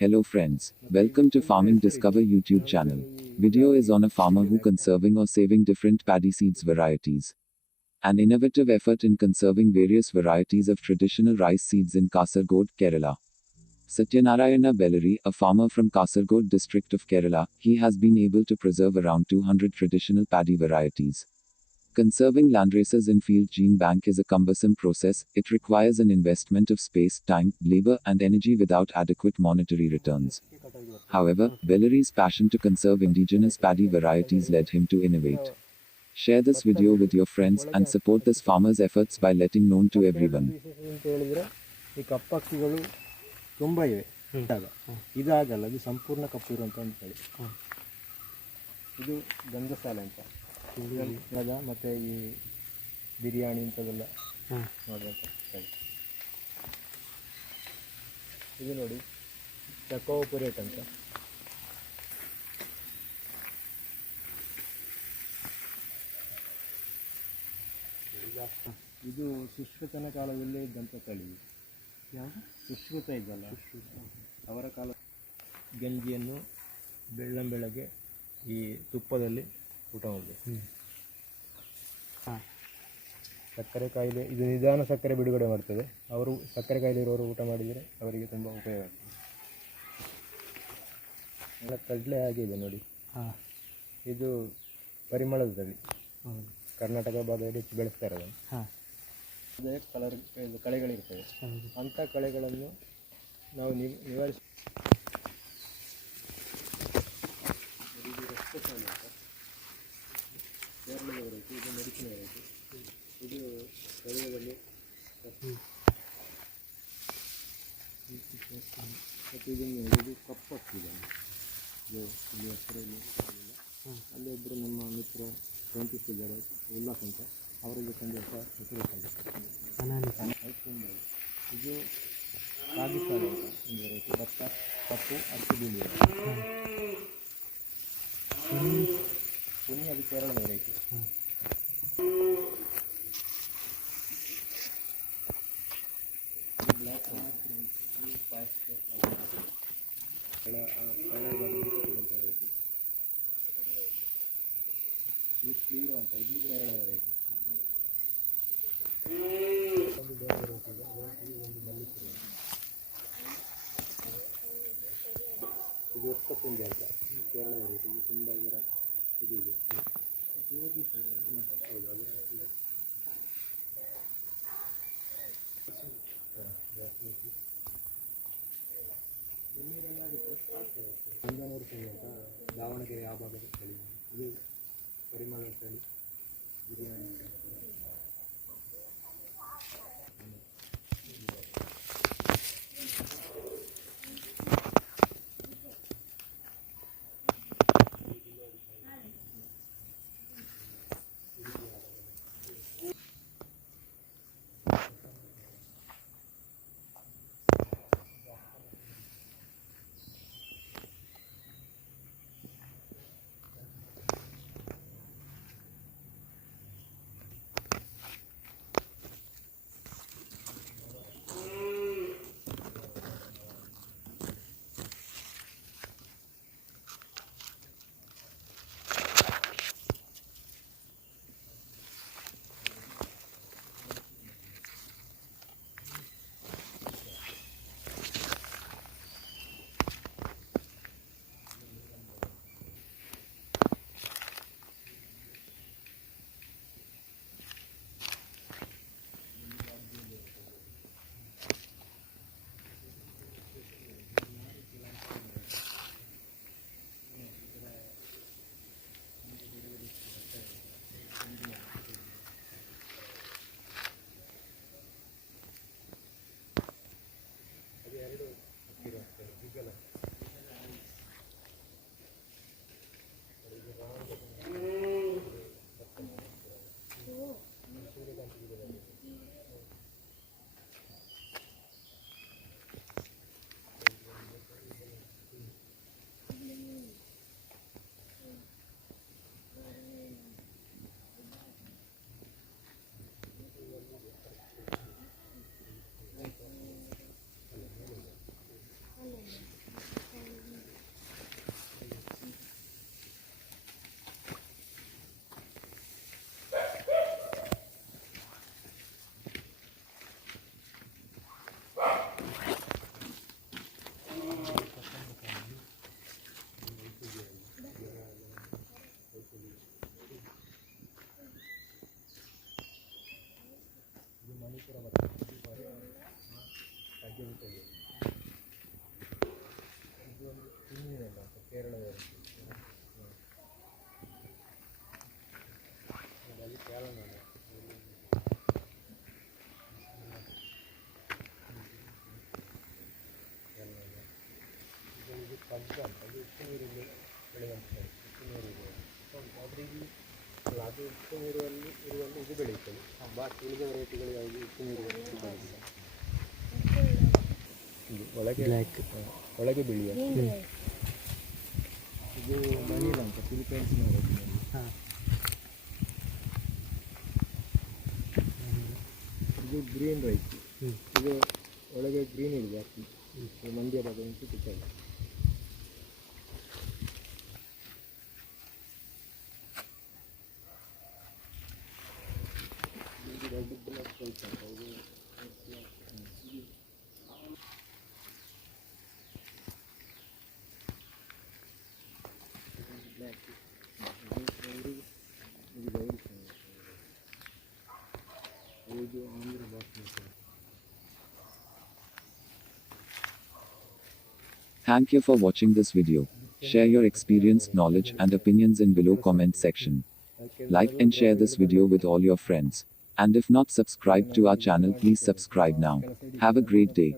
Hello friends, welcome to Farming Discover YouTube channel. Video is on a farmer who conserving or saving different paddy seeds varieties. An innovative effort in conserving various varieties of traditional rice seeds in Kasargod, Kerala. Satyanarayana Beleri, a farmer from Kasargod district of Kerala, he has been able to preserve around 200 traditional paddy varieties. Conserving landraces in field gene bank is a cumbersome process. It requires an investment of space, time, labor, and energy without adequate monetary returns. However, Beleri's passion to conserve indigenous paddy varieties led him to innovate. Share this video with your friends and support this farmer's efforts by letting known to everyone. ಈ ಕಪ್ಪಕ್ಕಿಗಳು ತುಂಬ ಇವೆ ಇದಾಗಲ್ಲ, ಇದು ಸಂಪೂರ್ಣ ಕಪ್ಪು ಇರುವಂಥ ಒಂದು ತಳಿ. ಇದು ಗಂಧಸಾಲೆ ಅಂತ ಮತ್ತು ಈ ಬಿರಿಯಾನಿ ಇಂಥದ್ದೆಲ್ಲ ಮಾಡುವಂಥ ತಳಿ. ಇದು ನೋಡಿ ಚಕೋಪುರೇಟ್ ಅಂತ. ಇದು ಸುಶ್ರುತನ ಕಾಲದಲ್ಲೇ ಇದ್ದಂಥ ತಳಿ. ಯಾವುದು ಸುಶ್ರುತ ಇದ್ದಲ್ಲ, ಅವರ ಕಾಲ ಗಂಜಿಯನ್ನು ಬೆಳ್ಳಂಬೆಳಗ್ಗೆ ಈ ತುಪ್ಪದಲ್ಲಿ ಊಟ ಮಾಡಬೇಕು. ಸಕ್ಕರೆ ಕಾಯಿಲೆ, ಇದು ನಿಧಾನ ಸಕ್ಕರೆ ಬಿಡುಗಡೆ ಮಾಡ್ತದೆ. ಅವರು ಸಕ್ಕರೆ ಕಾಯಿಲೆ ಇರೋರು ಊಟ ಮಾಡಿದರೆ ಅವರಿಗೆ ತುಂಬ ಉಪಯೋಗ ಆಗ್ತದೆ. ಕಡಲೆ ಹಾಗೆ ಇದೆ ನೋಡಿ. ಇದು ಪರಿಮಳದ ತಳಿ, ಕರ್ನಾಟಕ ಭಾಗದಲ್ಲಿ ಹೆಚ್ಚು ಬೆಳೆಸ್ತಾರೆ ಅದನ್ನು. ಅದೇ ಕಳೆಗಳಿರ್ತವೆ, ಅಂಥ ಕಳೆಗಳನ್ನು ನಾವು ನಿವಾರಿಸಿ. ಕೇರಳದ ವೆರೈಟಿ, ಇದು ಮೆಡಿಸಿನ್ ವೆರೈಟಿ. ಇದು ಶರೀರದಲ್ಲಿ ಮತ್ತು ಇದು ಕಪ್ಪಕ್ಕಿದೆ. ಇದು ಇಲ್ಲಿ ಹೆಸರಲ್ಲಿ ಅಲ್ಲಿ ಒಬ್ಬರು ನಮ್ಮ ಮಿತ್ರ ಸೈಂಟಿಸ್ಟ್ ಇದ್ದಾರೆ, ಉಲ್ಲಾಸ್ ಅಂತ, ಅವರಿಗೆ ತಂದು ಹೆಸರು ಇದು ರಾಗಿಸಾಲ ಅಂತ ಒಂದು ವೆರೈಟಿ. ಭತ್ತ ಕಪ್ಪು ಅಕ್ಕಿ ಬೀಳಿ ಪುನಿ, ಅದು ಕೇರಳದ ವೆರೈಟಿ. Black variety. ಇದು ಕ್ಲೀರೋ ಅಂತ, ಇದು ಕೇರಳ ವೆರೈಟಿ. ಒಂದು ಬೇರೆ ವೆರೈಟಿ ಇದೆ, ಒಂದು ಮಲ್ಲಿಪುರ. ಇದು ಒಕ್ಕಪುಂಜ ಅಂತ, ಕೇರಳ ವೆರೈಟಿ. ಇದು ತುಂಬ ಇದರ ಇದು ಇದೆ. ಗೋಧಿ ಸರ್, ಹೌದು, ಅದರ ಇದು ಚಂದನೂರು ಸಿಂಗ್ ಅಂತ, ದಾವಣಗೆರೆ ಆ ಭಾಗದ ತಳಿ. ಇದು ಪರಿಮಳ ತಳಿ, ಬಿರಿಯಾನಿ. ಪೂರ ಬರ್ತದೆ. ಇದು ಬಾರಿ ರಾಜ್ಯ ಬಿಟ್ಟಿದೆ. ಇದು ಒಂದು ತಿನ್ನಿರಲ್ಲ ಅಂತ ಕೇರಳದ ಅದು ಕೇರಳ ಇದು ಕಬ್ಬು ಅಂತ ಅದು ಉಪ್ಪು ನೀರಲ್ಲಿ ಬೆಳೆಯುವಂಥದ್ದು. ಉಪ್ಪು ನೀರು ಆದರೆ ಇಲ್ಲಿ ಅಲ್ಲ, ಅದು ಉಪ್ಪು ನೀರಲ್ಲಿ ಇರುವಲ್ಲಿ ಇದು ಬೆಳೆಯುತ್ತದೆ. ಬಾಕಿ ಉಳಿದ ವೆರೈಟಿಗಳು ಯಾವುದು ಉಪ್ಪು ನೀರು ಬೆಳೆಯುವುದಿಲ್ಲ. ಇದು ಒಳಗೆ ಬೆಳೆಯುವ ಇದು ಮನೀಲ ಅಂತ ಫಿಲಿಪೈನ್ಸ್ನವರು. ಇದು ಗ್ರೀನ್ ರೈಸ್. ಇದು ಒಳಗೆ ಗ್ರೀನ್ ಇದೆ ಜಾಸ್ತಿ. ಮಂಡ್ಯ ಭಾಗ ಉಂಟು ಚಿಕ್ಕದು. ಇದು ಆಂಧ್ರ ಭಾಷೆ. Thank you for watching this video. Share your experience, knowledge, and opinions in below comment section. Like and share this video with all your friends. And if not subscribed to our channel, please subscribe now. Have a great day.